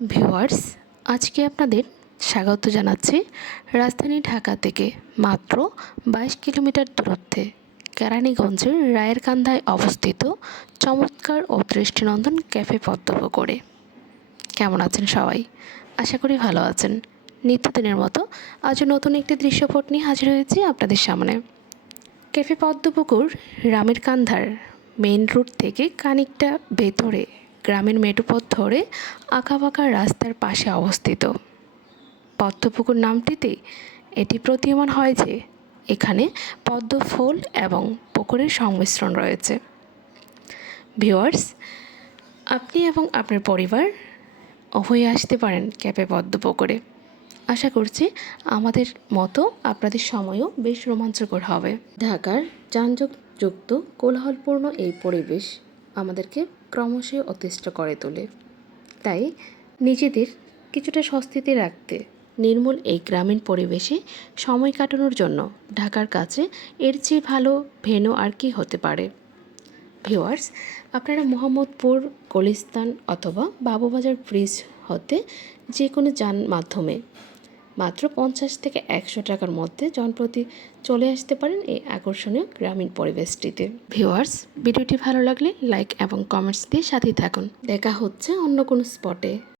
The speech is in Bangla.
ভিউয়ার্স, আজকে আপনাদের স্বাগত জানাচ্ছি রাজধানী ঢাকা থেকে মাত্র বাইশ কিলোমিটার দূরত্বে কেরানীগঞ্জের রায়ের কান্দায় অবস্থিত চমৎকার ও দৃষ্টিনন্দন ক্যাফে পদ্মপুকুরে কেমন আছেন সবাই? আশা করি ভালো আছেন। নিত্যদিনের মতো আজও নতুন একটি দৃশ্যপট নিয়ে হাজির হয়েছি আপনাদের সামনে। ক্যাফে পদ্মপুকুর রামের কান্ধার মেইন রোড থেকে খানিকটা ভেতরে গ্রামের মেঠোপথ ধরে আঁকাবাঁকা রাস্তার পাশে অবস্থিত। পদ্মপুকুর নামটিতে এটি প্রতীয়মান হয় যে, এখানে পদ্ম ফুল এবং পুকুরের সংমিশ্রণ রয়েছে। ভিওয়ার্স আপনি এবং আপনার পরিবার উভয়ে আসতে পারেন ক্যাপে পদ্ম পুকুরে আশা করছি আমাদের মতো আপনাদের সময়ও বেশ রোমাঞ্চকর হবে। ঢাকার যানজটযুক্ত কোলাহলপূর্ণ এই পরিবেশ আমাদেরকে ক্রমশই অতিষ্ঠ করে তোলে। তাই নিজেদের কিছুটা স্বস্তিতে রাখতে নির্মূল এই গ্রামীণ পরিবেশে সময় কাটানোর জন্য ঢাকার কাছে এর চেয়ে ভালো ভেন্যু আর কি হতে পারে। ভিওয়ার্স আপনারা মোহাম্মদপুর, গুলিস্তান অথবা বাবুবাজার ব্রিজ হতে যে কোনো যান মাধ্যমে মাত্র পঞ্চাশ থেকে একশো টাকার মধ্যে জনপ্রতি চলে আসতে পারেন এই আকর্ষণীয় গ্রামীণ পরিবেশটিতে। ভিউয়ার্স ভিডিওটি ভালো লাগলে লাইক এবং কমেন্টস দিয়ে সাথেই থাকুন। দেখা হচ্ছে অন্য কোনো স্পটে।